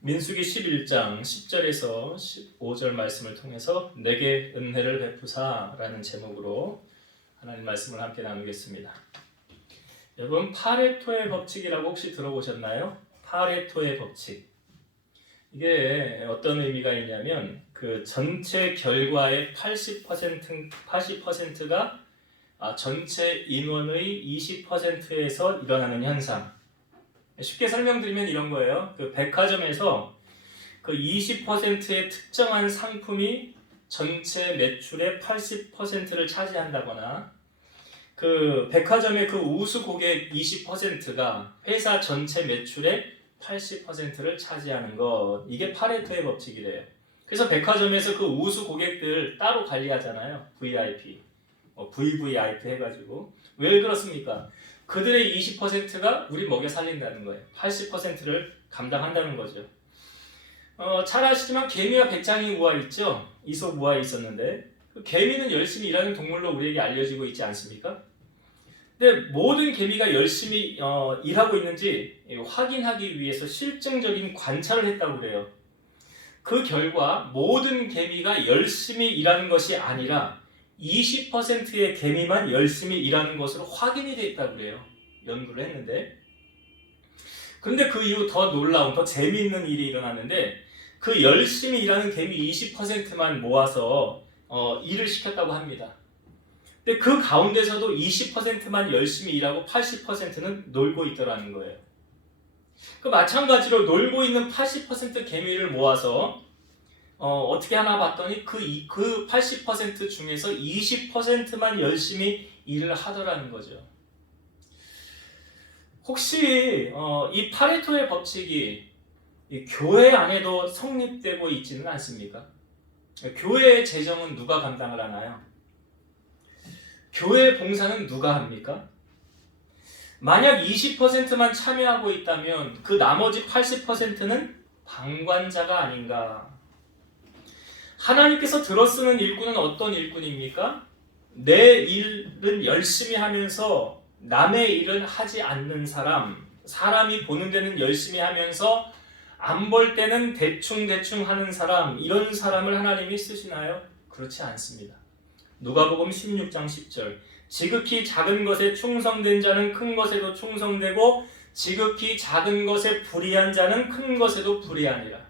민수기 11장 10절에서 15절 말씀을 통해서 내게 은혜를 베푸사라는 제목으로 하나님 말씀을 함께 나누겠습니다. 여러분, 파레토의 법칙이라고 혹시 들어보셨나요? 파레토의 법칙. 이게 어떤 의미가 있냐면 그 전체 결과의 80%가 전체 인원의 20%에서 일어나는 현상. 쉽게 설명드리면 이런 거예요. 그 백화점에서 그 20%의 특정한 상품이 전체 매출의 80%를 차지한다거나 그 백화점의 그 우수 고객 20%가 회사 전체 매출의 80%를 차지하는 것. 이게 파레토의 법칙이래요. 그래서 백화점에서 그 우수 고객들 따로 관리하잖아요. VIP, VVIP 해가지고. 왜 그렇습니까? 그들의 20%가 우리 먹여 살린다는 거예요. 80%를 감당한다는 거죠. 잘 아시지만 개미와 배짱이 우화 있죠? 이솝 우화에 있었는데 그 개미는 열심히 일하는 동물로 우리에게 알려지고 있지 않습니까? 근데 모든 개미가 열심히 일하고 있는지 확인하기 위해서 실증적인 관찰을 했다고 그래요. 그 결과 모든 개미가 열심히 일하는 것이 아니라 20%의 개미만 열심히 일하는 것으로 확인이 됐다고 그래요. 연구를 했는데. 그런데 그 이후 더 놀라운, 더 재미있는 일이 일어났는데 그 열심히 일하는 개미 20%만 모아서 일을 시켰다고 합니다. 근데 그 가운데서도 20%만 열심히 일하고 80%는 놀고 있더라는 거예요. 그 마찬가지로 놀고 있는 80% 개미를 모아서 어떻게 하나 봤더니 그 80% 중에서 20%만 열심히 일을 하더라는 거죠. 혹시 이 파레토의 법칙이 이 교회 안에도 성립되고 있지는 않습니까? 교회의 재정은 누가 감당을 하나요? 교회 봉사는 누가 합니까? 만약 20%만 참여하고 있다면 그 나머지 80%는 방관자가 아닌가? 하나님께서 들어쓰는 일꾼은 어떤 일꾼입니까? 내 일은 열심히 하면서 남의 일은 하지 않는 사람, 사람이 보는 데는 열심히 하면서 안 볼 때는 대충대충 하는 사람, 이런 사람을 하나님이 쓰시나요? 그렇지 않습니다. 누가복음 16장 10절 지극히 작은 것에 충성된 자는 큰 것에도 충성되고 지극히 작은 것에 불의한 자는 큰 것에도 불의하니라.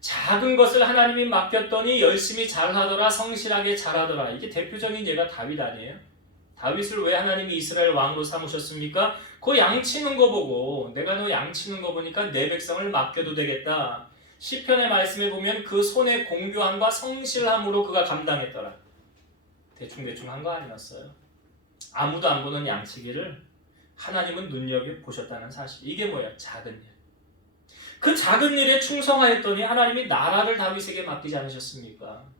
작은 것을 하나님이 맡겼더니 열심히 잘하더라, 성실하게 잘하더라. 이게 대표적인 예가 다윗 아니에요? 다윗을 왜 하나님이 이스라엘 왕으로 삼으셨습니까? 그 양치는 거 보고 내가 너 양치는 거 보니까 내 백성을 맡겨도 되겠다. 시편의 말씀에 보면 그 손의 공교함과 성실함으로 그가 감당했더라. 대충대충 한 거 아니었어요. 아무도 안 보는 양치기를 하나님은 눈여겨보셨다는 사실. 이게 뭐야? 작은 일. 그 작은 일에 충성하였더니 하나님이 나라를 다윗에게 맡기지 않으셨습니까?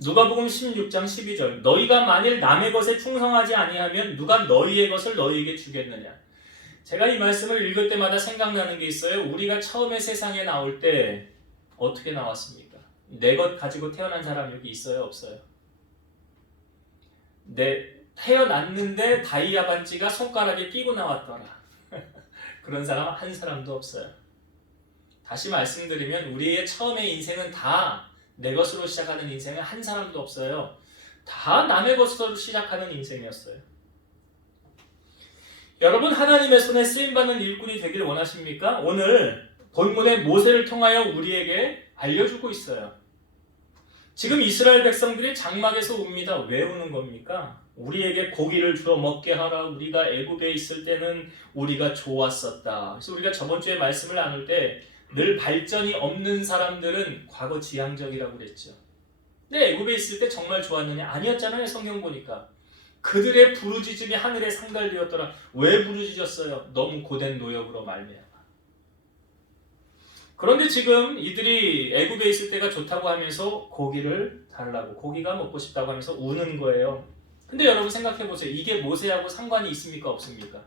누가복음 16장 12절 너희가 만일 남의 것에 충성하지 아니하면 누가 너희의 것을 너희에게 주겠느냐. 제가 이 말씀을 읽을 때마다 생각나는 게 있어요. 우리가 처음에 세상에 나올 때 어떻게 나왔습니까? 내 것 가지고 태어난 사람 여기 있어요? 없어요? 태어났는데 다이아 반지가 손가락에 끼고 나왔더라. 그런 사람 한 사람도 없어요. 다시 말씀드리면 우리의 처음의 인생은 다 내 것으로 시작하는 인생은 한 사람도 없어요. 다 남의 것으로 시작하는 인생이었어요. 여러분, 하나님의 손에 쓰임받는 일꾼이 되길 원하십니까? 오늘 본문의 모세를 통하여 우리에게 알려주고 있어요. 지금 이스라엘 백성들이 장막에서 웁니다. 왜 우는 겁니까? 우리에게 고기를 주어 먹게 하라. 우리가 애굽에 있을 때는 우리가 좋았었다. 그래서 우리가 저번 주에 말씀을 나눌 때 늘 발전이 없는 사람들은 과거 지향적이라고 그랬죠. 근데 애굽에 있을 때 정말 좋았느냐? 아니었잖아요. 성경 보니까. 그들의 부르짖음이 하늘에 상달되었더라. 왜 부르짖었어요? 너무 고된 노역으로 말미암아. 그런데 지금 이들이 애굽에 있을 때가 좋다고 하면서 고기를 달라고, 고기가 먹고 싶다고 하면서 우는 거예요. 근데 여러분 생각해보세요. 이게 모세하고 상관이 있습니까? 없습니까?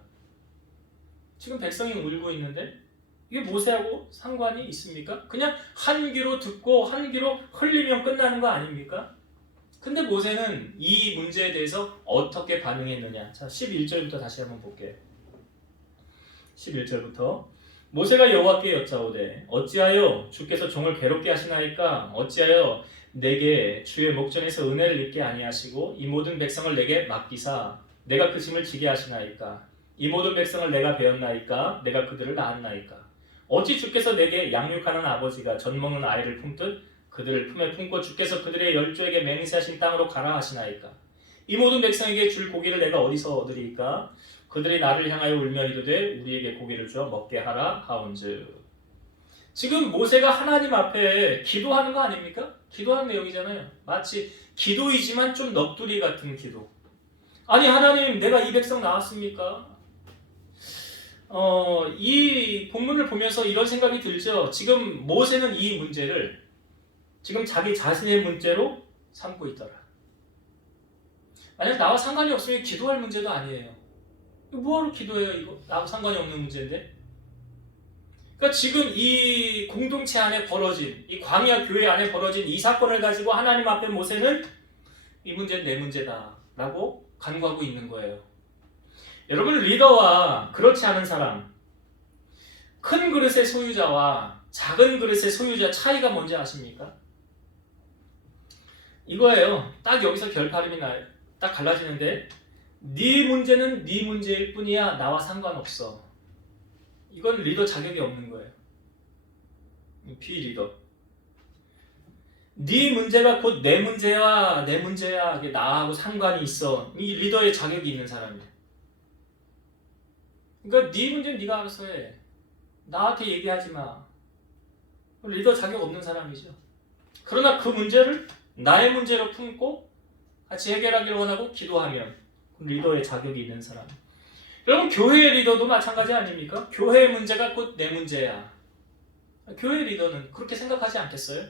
지금 백성이 울고 있는데 이게 모세하고 상관이 있습니까? 그냥 한 귀로 듣고 한 귀로 흘리면 끝나는 거 아닙니까? 근데 모세는 이 문제에 대해서 어떻게 반응했느냐. 자, 11절부터 다시 한번 볼게요. 11절부터 모세가 여호와께 여짜오되 어찌하여 주께서 종을 괴롭게 하시나이까? 어찌하여 내게 주의 목전에서 은혜를 입게 아니하시고 이 모든 백성을 내게 맡기사 내가 그 짐을 지게 하시나이까? 이 모든 백성을 내가 배웠나이까? 내가 그들을 낳았나이까? 어찌 주께서 내게 양육하는 아버지가 젖 먹는 아이를 품듯 그들을 품에 품고 주께서 그들의 열조에게 맹세하신 땅으로 가라 하시나이까? 이 모든 백성에게 줄 고기를 내가 어디서 얻으리이까? 그들이 나를 향하여 울며 이르되 우리에게 고기를 주어 먹게 하라 하온즉. 지금 모세가 하나님 앞에 기도하는 거 아닙니까? 기도하는 내용이잖아요. 마치 기도이지만 좀 넋두리 같은 기도. 아니 하나님, 내가 이 백성 낳았습니까? 이 본문을 보면서 이런 생각이 들죠. 지금 모세는 이 문제를 지금 자기 자신의 문제로 삼고 있더라. 만약 나와 상관이 없으면 기도할 문제도 아니에요. 뭐하러 기도해요? 이거 나하고 상관이 없는 문제인데. 그러니까 지금 이 공동체 안에 벌어진, 이 광야 교회 안에 벌어진 이 사건을 가지고 하나님 앞에 모세는 이 문제는 내 문제다 라고 간구하고 있는 거예요. 여러분, 리더와 그렇지 않은 사람, 큰 그릇의 소유자와 작은 그릇의 소유자 차이가 뭔지 아십니까? 이거예요. 딱 여기서 결파림이 딱 갈라지는데, 네 문제는 네 문제일 뿐이야. 나와 상관없어. 이건 리더 자격이 없는 거예요. 비리더. 네 문제가 곧 내 문제와 내 문제야. 나하고 상관이 있어. 이 리더의 자격이 있는 사람이에요. 그러니까 네 문제는 네가 알아서 해. 나한테 얘기하지 마. 리더 자격 없는 사람이죠. 그러나 그 문제를 나의 문제로 품고 같이 해결하기를 원하고 기도하면 리더의 자격이 있는 사람. 여러분, 교회의 리더도 마찬가지 아닙니까? 교회의 문제가 곧 내 문제야. 교회 리더는 그렇게 생각하지 않겠어요?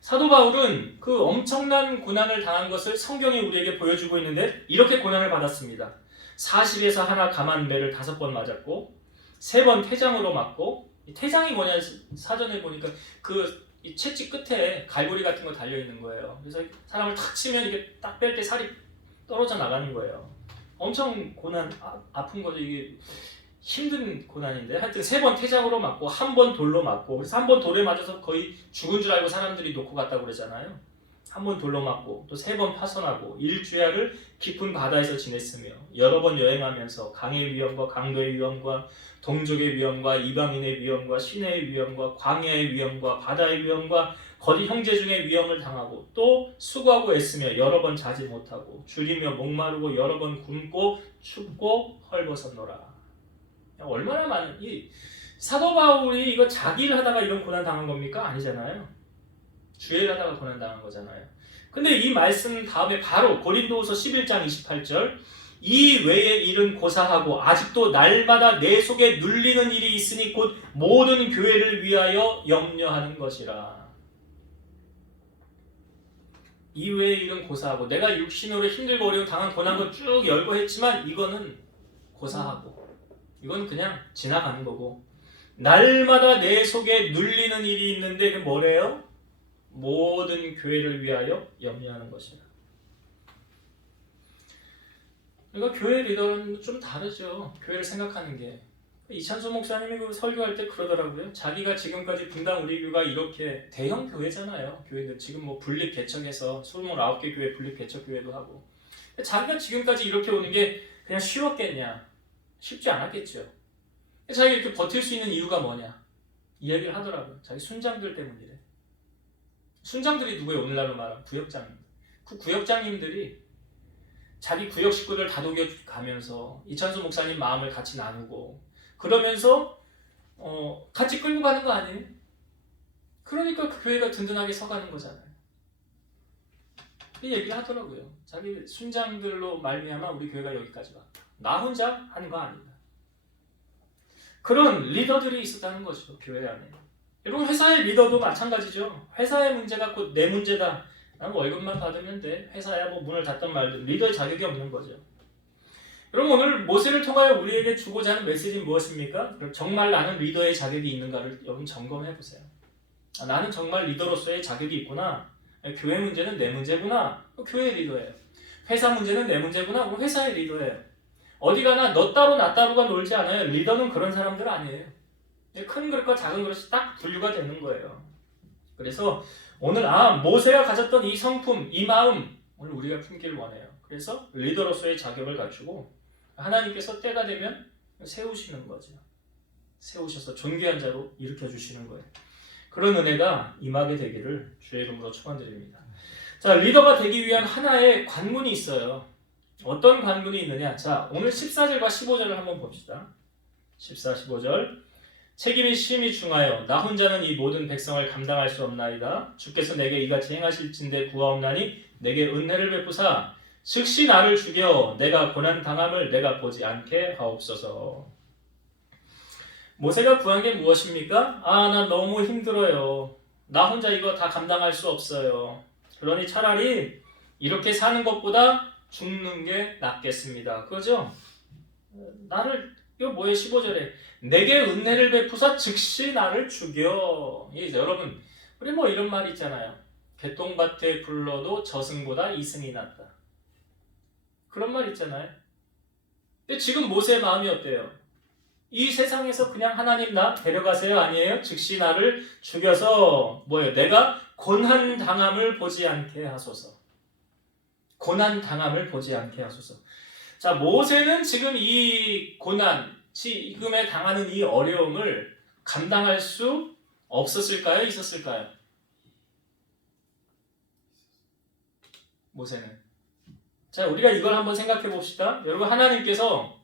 사도 바울은 그 엄청난 고난을 당한 것을 성경이 우리에게 보여주고 있는데 이렇게 고난을 받았습니다. 40에서 하나 감한 매를 5번 맞았고 3번 태장으로 맞고, 태장이 뭐냐 사전에 보니까 그 이 채찍 끝에 갈고리 같은 거 달려 있는 거예요. 그래서 사람을 탁 치면 이게 딱 뺄 때 살이 떨어져 나가는 거예요. 엄청 고난, 아픈 거죠. 이게 힘든 고난인데, 하여튼 3번 태장으로 맞고 1번 돌로 맞고, 그래서 1번 돌에 맞아서 거의 죽은 줄 알고 사람들이 놓고 갔다고 그러잖아요. 1번 돌로 맞고 또 3번 파손하고 일주야를 깊은 바다에서 지냈으며 여러 번 여행하면서 강의 위험과 강도의 위험과 동족의 위험과 이방인의 위험과 시내의 위험과 광야의 위험과 바다의 위험과 거리 형제 중에 위험을 당하고 또 수고하고 애쓰며 여러 번 자지 못하고 줄이며 목마르고 여러 번 굶고 춥고 헐벗었노라. 얼마나 많은, 이 사도 바울이 이거 자기 일 하다가 이런 고난 당한 겁니까? 아니잖아요. 주일 하다가 고난 당한 거잖아요. 근데 이 말씀 다음에 바로 고린도후서 11장 28절, 이 외의 일은 고사하고 아직도 날마다 내 속에 눌리는 일이 있으니 곧 모든 교회를 위하여 염려하는 것이라. 이 외의 일은 고사하고, 내가 육신으로 힘들고 어려움 당한 고난도 쭉 열거 했지만 이거는 고사하고 이건 그냥 지나가는 거고, 날마다 내 속에 눌리는 일이 있는데 이게 뭐래요? 모든 교회를 위하여 염려하는 것이라. 그러니까 교회 리더는 좀 다르죠. 교회를 생각하는 게. 이찬수 목사님이 그 설교할 때 그러더라고요. 자기가 지금까지 분당 우리 교회가 이렇게 대형 교회잖아요. 교회들 지금 뭐 분립 개척해서 29개 교회 분립 개척 교회도 하고. 자기가 지금까지 이렇게 오는 게 그냥 쉬웠겠냐? 쉽지 않았겠죠. 자기가 이렇게 버틸 수 있는 이유가 뭐냐? 이야기를 하더라고요. 자기 순장들 때문이래. 순장들이 누구예요? 오늘날로 말하면 구역장님. 그 구역장님들이 자기 구역 식구들 다독여 가면서 이찬수 목사님 마음을 같이 나누고 그러면서 같이 끌고 가는 거 아니에요? 그러니까 그 교회가 든든하게 서가는 거잖아요. 이 얘기를 하더라고요. 자기 순장들로 말미암아 우리 교회가 여기까지 왔다. 나 혼자 하는 거 아니다. 그런 리더들이 있었다는 거죠. 교회 안에. 여러분, 회사의 리더도 마찬가지죠. 회사의 문제가 곧 내 문제다. 나는 월급만 받으면 돼. 회사야 뭐 문을 닫던 말든 리더의 자격이 없는 거죠. 여러분, 오늘 모세를 통하여 우리에게 주고자 하는 메시지는 무엇입니까? 정말 나는 리더의 자격이 있는가를 여러분 점검해 보세요. 나는 정말 리더로서의 자격이 있구나. 교회 문제는 내 문제구나. 교회의 리더예요. 회사 문제는 내 문제구나. 회사의 리더예요. 어디 가나 너 따로 나 따로가 놀지 않아요. 리더는 그런 사람들 아니에요. 큰 그릇과 작은 그릇이 딱 분류가 되는 거예요. 그래서 오늘 모세가 가졌던 이 성품, 이 마음 오늘 우리가 품길 원해요. 그래서 리더로서의 자격을 갖추고 하나님께서 때가 되면 세우시는 거죠. 세우셔서 존귀한 자로 일으켜주시는 거예요. 그런 은혜가 임하게 되기를 주의 이름으로 축원드립니다. 자, 리더가 되기 위한 하나의 관문이 있어요. 어떤 관문이 있느냐? 자, 오늘 14절과 15절을 한번 봅시다. 14, 15절. 책임이 심히 중하여 나 혼자는 이 모든 백성을 감당할 수 없나이다. 주께서 내게 이같이 행하실진대 구하옵나니 내게 은혜를 베푸사 즉시 나를 죽여 내가 고난 당함을 내가 보지 않게 하옵소서. 모세가 구한 게 무엇입니까? 나 너무 힘들어요. 나 혼자 이거 다 감당할 수 없어요. 그러니 차라리 이렇게 사는 것보다 죽는 게 낫겠습니다. 그죠? 이거 뭐예요? 15절에 내게 은혜를 베푸사 즉시 나를 죽여. 여러분, 우리 뭐 이런 말 있잖아요. 개똥밭에 불러도 저승보다 이승이 낫다. 그런 말 있잖아요. 근데 지금 모세의 마음이 어때요? 이 세상에서 그냥 하나님 나 데려가세요 아니에요? 즉시 나를 죽여서 뭐예요? 내가 고난 당함을 보지 않게 하소서. 고난 당함을 보지 않게 하소서. 자, 모세는 지금 이 고난, 지금에 당하는 이 어려움을 감당할 수 없었을까요? 있었을까요? 모세는. 자, 우리가 이걸 한번 생각해 봅시다. 여러분, 하나님께서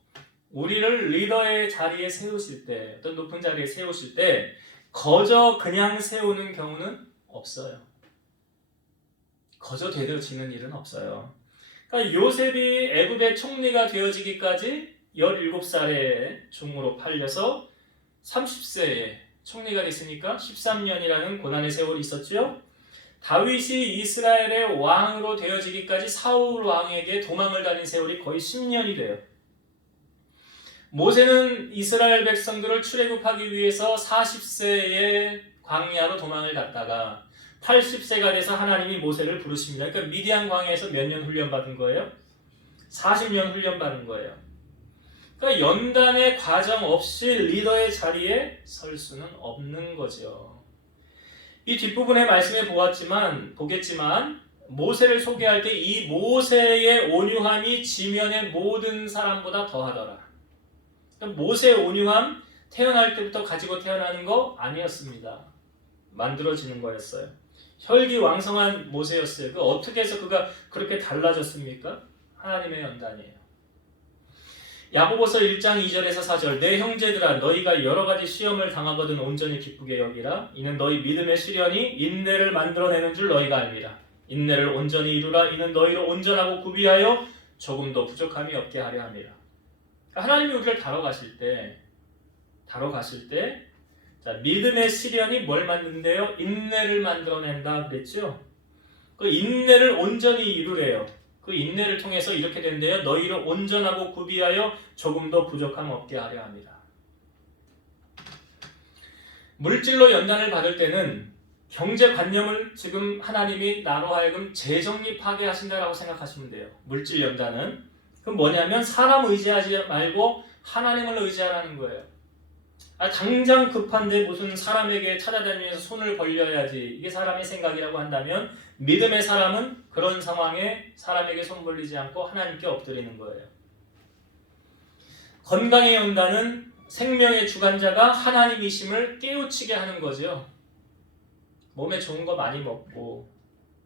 우리를 리더의 자리에 세우실 때, 어떤 높은 자리에 세우실 때 거저 그냥 세우는 경우는 없어요. 거저 되어지는 일은 없어요. 그러니까 요셉이 애굽의 총리가 되어지기까지 17살에 종으로 팔려서 30세에 총리가 됐으니까 13년이라는 고난의 세월이 있었죠. 다윗이 이스라엘의 왕으로 되어지기까지 사울 왕에게 도망을 다닌 세월이 거의 10년이 돼요. 모세는 이스라엘 백성들을 출애굽하기 위해서 40세에 광야로 도망을 갔다가 80세가 돼서 하나님이 모세를 부르십니다. 그러니까 미디안 광야에서 몇 년 훈련받은 거예요? 40년 훈련받은 거예요. 그러니까 연단의 과정 없이 리더의 자리에 설 수는 없는 거죠. 이 뒷부분의 말씀에 보겠지만 모세를 소개할 때 이 모세의 온유함이 지면의 모든 사람보다 더하더라. 모세의 온유함 태어날 때부터 가지고 태어나는 거 아니었습니다. 만들어지는 거였어요. 혈기왕성한 모세였어요. 어떻게 해서 그가 그렇게 달라졌습니까? 하나님의 연단이에요. 야고보서 1장 2절에서 4절 내 형제들아 너희가 여러 가지 시험을 당하거든 온전히 기쁘게 여기라. 이는 너희 믿음의 시련이 인내를 만들어내는 줄 너희가 알미라. 인내를 온전히 이루라. 이는 너희를 온전하고 구비하여 조금도 부족함이 없게 하려 함이라. 하나님이 우리를 다뤄가실 때 자, 믿음의 시련이 뭘 만든대요? 인내를 만들어낸다 그랬죠? 그 인내를 온전히 이루래요. 그 인내를 통해서 이렇게 된대요. 너희를 온전하고 구비하여 조금도 부족함 없게 하려 합니다. 물질로 연단을 받을 때는 경제관념을 지금 하나님이 나로 하여금 재정립하게 하신다라고 생각하시면 돼요. 물질 연단은. 그럼 뭐냐면 사람 의지하지 말고 하나님을 의지하라는 거예요. 당장 급한데 무슨 사람에게 찾아다니면서 손을 벌려야지 이게 사람의 생각이라고 한다면 믿음의 사람은 그런 상황에 사람에게 손 벌리지 않고 하나님께 엎드리는 거예요. 건강의 연단은 생명의 주관자가 하나님이심을 깨우치게 하는 거죠. 몸에 좋은 거 많이 먹고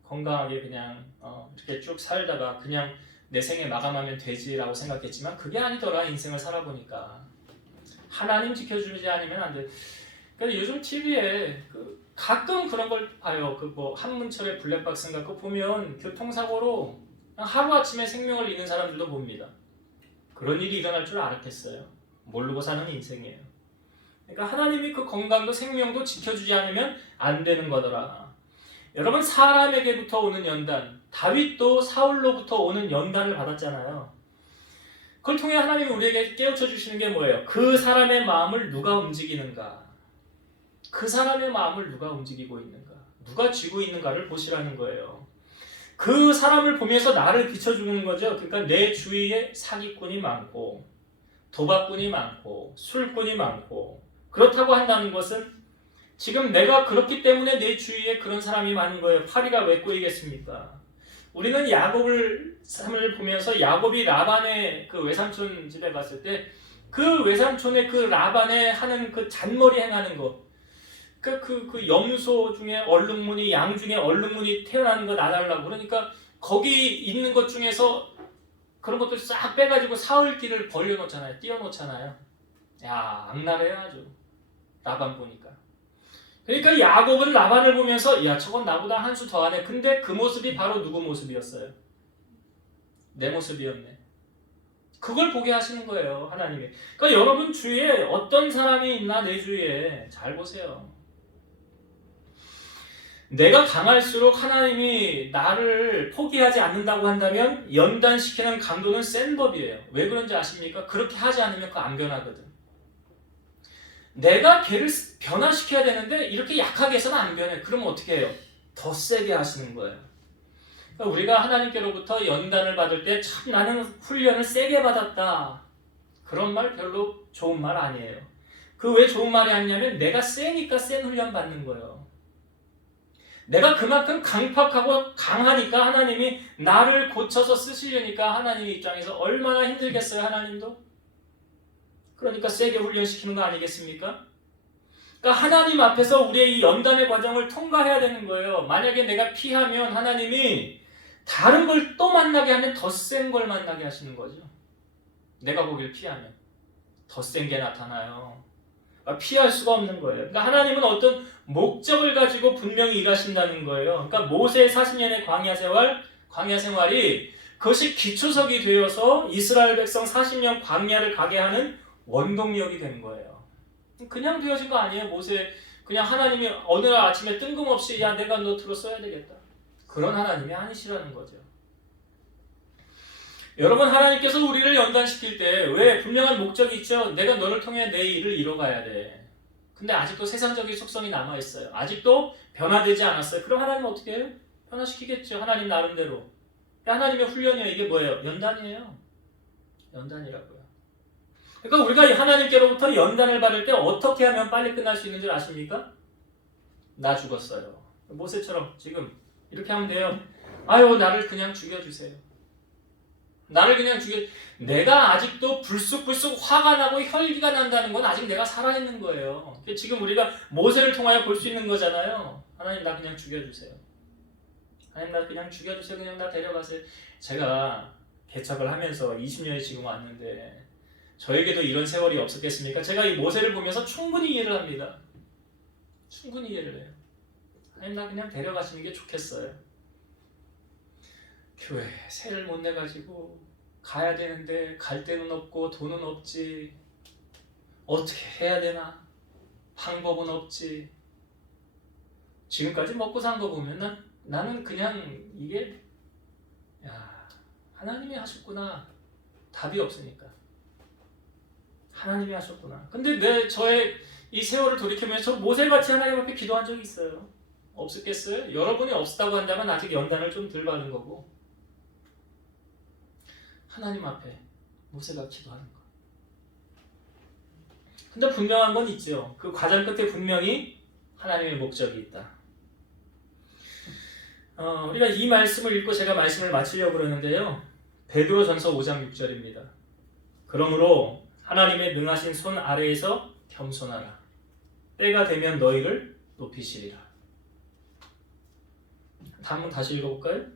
건강하게 그냥 이렇게 쭉 살다가 그냥 내 생에 마감하면 되지라고 생각했지만 그게 아니더라. 인생을 살아보니까 하나님 지켜주지 않으면 안 돼. 그래서 요즘 TV에 가끔 그런 걸 봐요. 한문철의 블랙박스인가 그거 보면 교통사고로 하루아침에 생명을 잃는 사람들도 봅니다. 그런 일이 일어날 줄 알았겠어요. 모르고 사는 인생이에요. 그러니까 하나님이 그 건강도 생명도 지켜주지 않으면 안 되는 거더라. 여러분, 사람에게부터 오는 연단, 다윗도 사울로부터 오는 연단을 받았잖아요. 그걸 통해 하나님이 우리에게 깨우쳐 주시는 게 뭐예요? 그 사람의 마음을 누가 움직이는가? 그 사람의 마음을 누가 움직이고 있는가? 누가 쥐고 있는가를 보시라는 거예요. 그 사람을 보면서 나를 비춰주는 거죠. 그러니까 내 주위에 사기꾼이 많고 도박꾼이 많고 술꾼이 많고 그렇다고 한다는 것은 지금 내가 그렇기 때문에 내 주위에 그런 사람이 많은 거예요. 파리가 왜 꼬이겠습니까? 우리는 야곱을 보면서 야곱이 라반의 그 외삼촌 집에 갔을 때 그 외삼촌의 그 라반에 하는 그 잔머리 행하는 거, 그 염소 중에 얼룩무늬, 양 중에 얼룩무늬 태어나는 거 놔달라고 그러니까 거기 있는 것 중에서 그런 것들 싹 빼가지고 사흘길을 벌려놓잖아요. 띄워놓잖아요. 야, 악랄해요 아주. 라반 보니까. 그러니까 야곱은 라반을 보면서 야, 저건 나보다 한 수 더 하네. 근데 그 모습이 바로 누구 모습이었어요? 내 모습이었네. 그걸 보게 하시는 거예요, 하나님이. 그러니까 여러분 주위에 어떤 사람이 있나 내 주위에 잘 보세요. 내가 강할수록 하나님이 나를 포기하지 않는다고 한다면 연단시키는 강도는 센 법이에요. 왜 그런지 아십니까? 그렇게 하지 않으면 그거 안 변하거든. 내가 걔를 변화시켜야 되는데 이렇게 약하게 해서는 안 변해. 그러면 어떻게 해요? 더 세게 하시는 거예요. 그러니까 우리가 하나님께로부터 연단을 받을 때 참 나는 훈련을 세게 받았다. 그런 말 별로 좋은 말 아니에요. 그 왜 좋은 말이 아니냐면 내가 세니까 센 훈련 받는 거예요. 내가 그만큼 강팍하고 강하니까 하나님이 나를 고쳐서 쓰시려니까 하나님 입장에서 얼마나 힘들겠어요, 하나님도? 그러니까 세게 훈련시키는 거 아니겠습니까? 그러니까 하나님 앞에서 우리의 이 연단의 과정을 통과해야 되는 거예요. 만약에 내가 피하면 하나님이 다른 걸 또 만나게 하면 더 센 걸 만나게 하시는 거죠. 내가 거길 피하면 더 센 게 나타나요. 피할 수가 없는 거예요. 그러니까 하나님은 어떤 목적을 가지고 분명히 일하신다는 거예요. 그러니까 모세의 40년의 광야 생활이 그것이 기초석이 되어서 이스라엘 백성 40년 광야를 가게 하는 원동력이 된 거예요. 그냥 되어진 거 아니에요. 모세 그냥 하나님이 어느 날 아침에 뜬금없이 야 내가 너 들어 써야 되겠다. 그런 하나님이 아니시라는 거죠. 여러분 하나님께서 우리를 연단시킬 때 왜 분명한 목적이 있죠. 내가 너를 통해 내 일을 이뤄가야 돼. 근데 아직도 세상적인 속성이 남아있어요. 아직도 변화되지 않았어요. 그럼 하나님은 어떻게 해요? 변화시키겠죠. 하나님 나름대로. 하나님의 훈련이에요. 이게 뭐예요? 연단이에요. 연단이라고요. 그러니까 우리가 하나님께로부터 연단을 받을 때 어떻게 하면 빨리 끝날 수 있는 줄 아십니까? 나 죽었어요. 모세처럼 지금 이렇게 하면 돼요. 아유 나를 그냥 죽여주세요. 나를 그냥 내가 아직도 불쑥불쑥 화가 나고 혈기가 난다는 건 아직 내가 살아있는 거예요. 지금 우리가 모세를 통하여 볼 수 있는 거잖아요. 하나님 나 그냥 죽여주세요. 하나님 나 그냥 죽여주세요. 그냥 나 데려가세요. 제가 개척을 하면서 20년이 지금 왔는데 저에게도 이런 세월이 없었겠습니까? 제가 이 모세를 보면서 충분히 이해를 합니다. 충분히 이해를 해요. 하나님 나 그냥 데려가시는 게 좋겠어요. 교회 세를 못 내가지고 가야 되는데 갈 데는 없고 돈은 없지. 어떻게 해야 되나? 방법은 없지. 지금까지 먹고 산 거 보면 나는 그냥 이게 야 하나님이 하셨구나. 답이 없으니까. 하나님이 하셨구나. 근데 저의 이 세월을 돌이켜보면 저 모세같이 하나님 앞에 기도한 적이 있어요. 없었겠어요? 여러분이 없었다고 한다면 아직 연단을 좀 덜 받은 거고 하나님 앞에 모세가 기도하는 거. 근데 분명한 건 있죠. 그 과정 끝에 분명히 하나님의 목적이 있다. 우리가 이 말씀을 읽고 제가 말씀을 마치려고 그러는데요. 베드로전서 5장 6절입니다. 그러므로 하나님의 능하신 손 아래에서 겸손하라. 때가 되면 너희를 높이시리라. 한번 다시 읽어볼까요?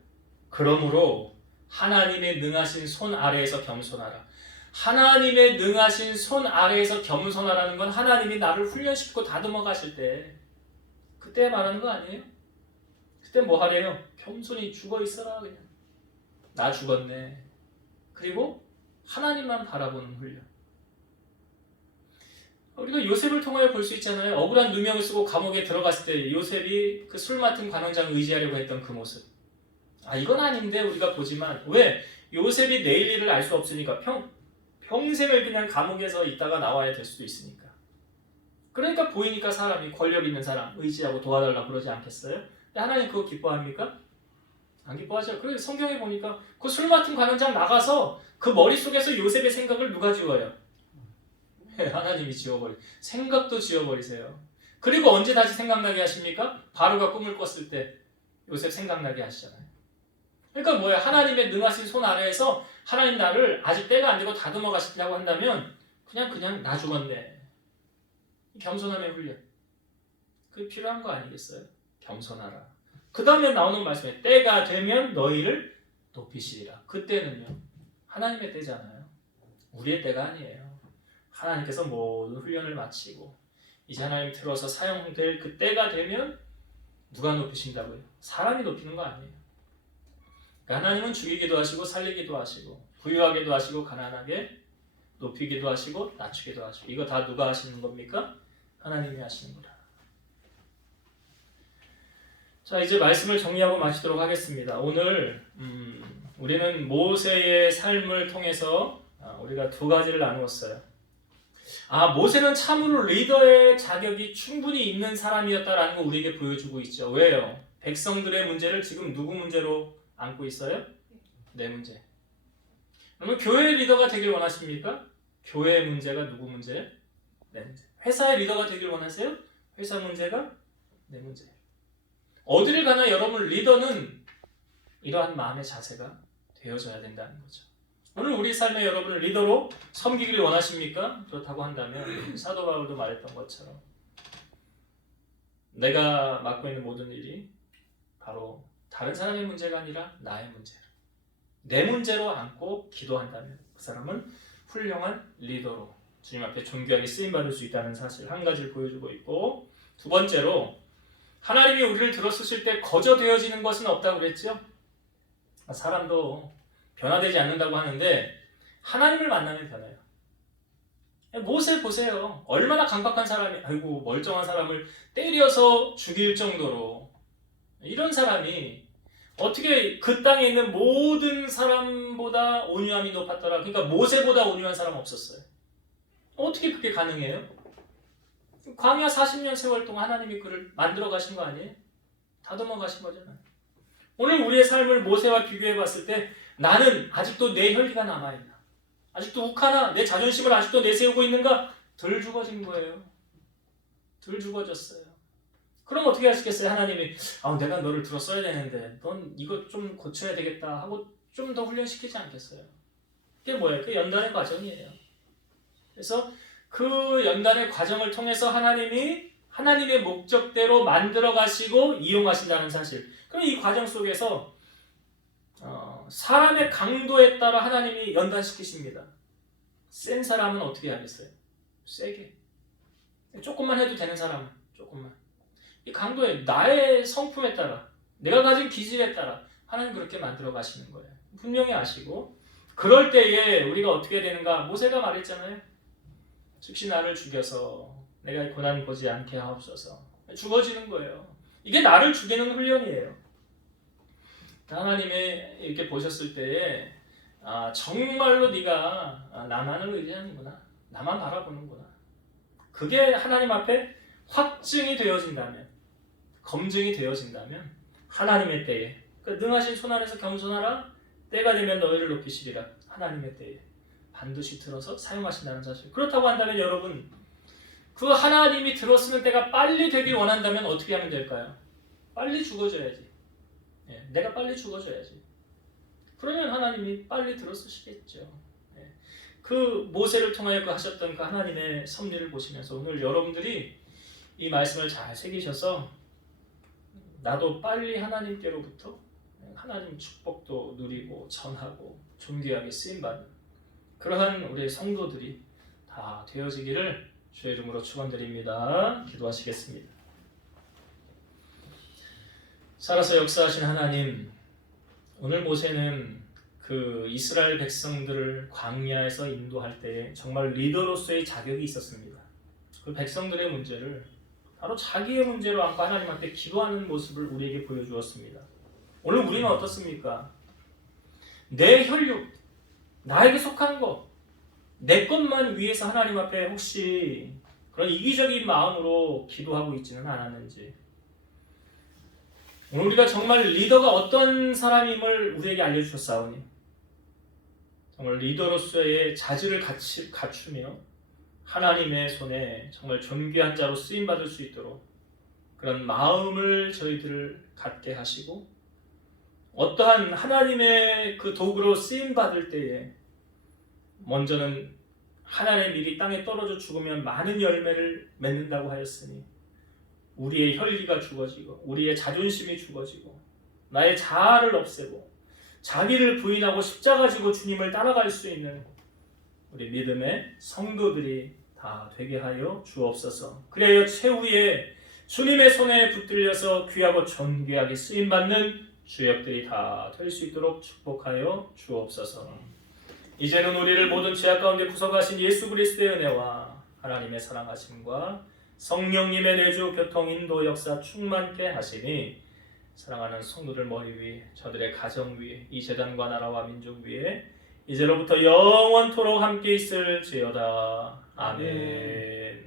그러므로 하나님의 능하신 손 아래에서 겸손하라. 하나님의 능하신 손 아래에서 겸손하라는 건 하나님이 나를 훈련시키고 다듬어 가실 때 그때 말하는 거 아니에요? 그때 뭐 하래요? 겸손히 죽어 있어라 그냥. 나 죽었네. 그리고 하나님만 바라보는 훈련. 우리가 요셉을 통하여 볼 수 있잖아요. 억울한 누명을 쓰고 감옥에 들어갔을 때 요셉이 그 술 맡은 관원장을 의지하려고 했던 그 모습. 이건 아닌데 우리가 보지만 왜? 요셉이 내일 일을 알 수 없으니까 평생을 그냥 감옥에서 있다가 나와야 될 수도 있으니까. 그러니까 보이니까 사람이 권력 있는 사람 의지하고 도와달라고 그러지 않겠어요? 하나님 그거 기뻐합니까? 안 기뻐하죠. 그래서 성경에 보니까 그 술 맡은 관원장 나가서 그 머릿속에서 요셉의 생각을 누가 지워요? 하나님이 지워버리. 생각도 지워버리세요. 그리고 언제 다시 생각나게 하십니까? 바로가 꿈을 꿨을 때 요셉 생각나게 하시잖아요. 그러니까 뭐예요? 하나님의 능하신 손 아래에서 하나님 나를 아직 때가 안 되고 다듬어 가시려고 한다면 그냥 나 죽었네. 겸손함의 훈련. 그게 필요한 거 아니겠어요? 겸손하라. 그 다음에 나오는 말씀에 때가 되면 너희를 높이시리라. 그때는요. 하나님의 때잖아요. 우리의 때가 아니에요. 하나님께서 모든 훈련을 마치고 이제 하나님 들어서 사용될 그 때가 되면 누가 높이신다고요? 사람이 높이는 거 아니에요. 그러니까 하나님은 죽이기도 하시고 살리기도 하시고 부유하게도 하시고 가난하게 높이기도 하시고 낮추기도 하시고 이거 다 누가 하시는 겁니까? 하나님이 하시는 거다. 자, 이제 말씀을 정리하고 마치도록 하겠습니다. 오늘 우리는 모세의 삶을 통해서 우리가 두 가지를 나누었어요. 모세는 참으로 리더의 자격이 충분히 있는 사람이었다라는 거 우리에게 보여주고 있죠. 왜요? 백성들의 문제를 지금 누구 문제로 안고 있어요? 내 문제. 그러면 교회 리더가 되길 원하십니까? 교회의 문제가 누구 문제예요? 내 문제. 회사의 리더가 되길 원하세요? 회사 문제가 내 문제. 어디를 가나 여러분 리더는 이러한 마음의 자세가 되어져야 된다는 거죠. 오늘 우리 삶에 여러분을 리더로 섬기기를 원하십니까? 그렇다고 한다면 사도 바울도 말했던 것처럼 내가 맡고 있는 모든 일이 바로 다른 사람의 문제가 아니라 나의 문제로 내 문제로 안고 기도한다면 그 사람은 훌륭한 리더로 주님 앞에 존귀하게 쓰임받을 수 있다는 사실 한 가지를 보여주고 있고, 두 번째로 하나님이 우리를 들어쓰실 때 거저되어지는 것은 없다고 그랬죠. 사람도 변화되지 않는다고 하는데 하나님을 만나면 변해요. 모세 보세요. 얼마나 강박한 사람이, 아이고 멀쩡한 사람을 때려서 죽일 정도로 이런 사람이 어떻게 그 땅에 있는 모든 사람보다 온유함이 높았더라. 그러니까 모세보다 온유한 사람 없었어요. 어떻게 그게 가능해요? 광야 40년 세월 동안 하나님이 그를 만들어 가신 거 아니에요? 다듬어 가신 거잖아요. 오늘 우리의 삶을 모세와 비교해 봤을 때 나는 아직도 내 혈기가 남아있나? 아직도 욱하나? 내 자존심을 아직도 내세우고 있는가? 덜 죽어진 거예요. 덜 죽어졌어요. 그럼 어떻게 하시겠어요? 하나님이 내가 너를 들어 써야 되는데 넌 이거 좀 고쳐야 되겠다 하고 좀 더 훈련시키지 않겠어요? 그게 뭐예요? 그게 연단의 과정이에요. 그래서 그 연단의 과정을 통해서 하나님이 하나님의 목적대로 만들어 가시고 이용하신다는 사실. 그럼 이 과정 속에서 사람의 강도에 따라 하나님이 연단시키십니다. 센 사람은 어떻게 하겠어요? 세게. 조금만 해도 되는 사람은 조금만. 이 강도에 나의 성품에 따라 내가 가진 기질에 따라 하나님 그렇게 만들어 가시는 거예요. 분명히 아시고 그럴 때에 우리가 어떻게 되는가? 모세가 말했잖아요. 즉시 나를 죽여서 내가 고난 보지 않게 하옵소서. 죽어지는 거예요. 이게 나를 죽이는 훈련이에요. 하나님이 이렇게 보셨을 때에 정말로 네가 나만을 의지하는구나. 나만 바라보는구나. 그게 하나님 앞에 확증이 되어진다면, 검증이 되어진다면 하나님의 때에 그 능하신 손 아래서 겸손하라. 때가 되면 너희를 높이시리라. 하나님의 때에 반드시 들어서 사용하신다는 사실. 그렇다고 한다면 여러분, 그 하나님이 들어쓰는 때가 빨리 되길 원한다면 어떻게 하면 될까요? 빨리 죽어줘야지. 내가 빨리 죽어줘야지. 그러면 하나님이 빨리 들어쓰시겠죠. 그 모세를 통하여 그 하셨던 그 하나님의 섭리를 보시면서 오늘 여러분들이 이 말씀을 잘 새기셔서 나도 빨리 하나님께로부터 하나님 축복도 누리고 전하고 존귀하게 쓰임받는 그러한 우리 성도들이 다 되어지기를 주의 이름으로 축원드립니다. 기도하시겠습니다. 살아서 역사하신 하나님, 오늘 모세는 그 이스라엘 백성들을 광야에서 인도할 때 정말 리더로서의 자격이 있었습니다. 그 백성들의 문제를 바로 자기의 문제로 안고 하나님 앞에 기도하는 모습을 우리에게 보여주었습니다. 오늘 우리는 어떻습니까? 내 혈육, 나에게 속한 것, 내 것만 위해서 하나님 앞에 혹시 그런 이기적인 마음으로 기도하고 있지는 않았는지, 오늘 우리가 정말 리더가 어떤 사람임을 우리에게 알려주셨사오니 정말 리더로서의 자질을 갖추며 하나님의 손에 정말 존귀한 자로 쓰임받을 수 있도록 그런 마음을 저희들을 갖게 하시고 어떠한 하나님의 그 도구로 쓰임받을 때에 먼저는 하나님의 밀이 땅에 떨어져 죽으면 많은 열매를 맺는다고 하였으니 우리의 혈기가 죽어지고 우리의 자존심이 죽어지고 나의 자아를 없애고 자기를 부인하고 십자가 지고 주님을 따라갈 수 있는 우리 믿음의 성도들이 다 되게 하여 주옵소서. 그래야 최후에 주님의 손에 붙들려서 귀하고 존귀하게 쓰임받는 주역들이 다 될 수 있도록 축복하여 주옵소서. 이제는 우리를 모든 죄악 가운데 구속하신 예수 그리스도의 은혜와 하나님의 사랑하심과 성령님의 내주 교통 인도 역사 충만케 하시니 사랑하는 성도들 머리 위 저들의 가정 위에 이 제단과 나라와 민족 위에 이제로부터 영원토록 함께 있을지어다. 아멘.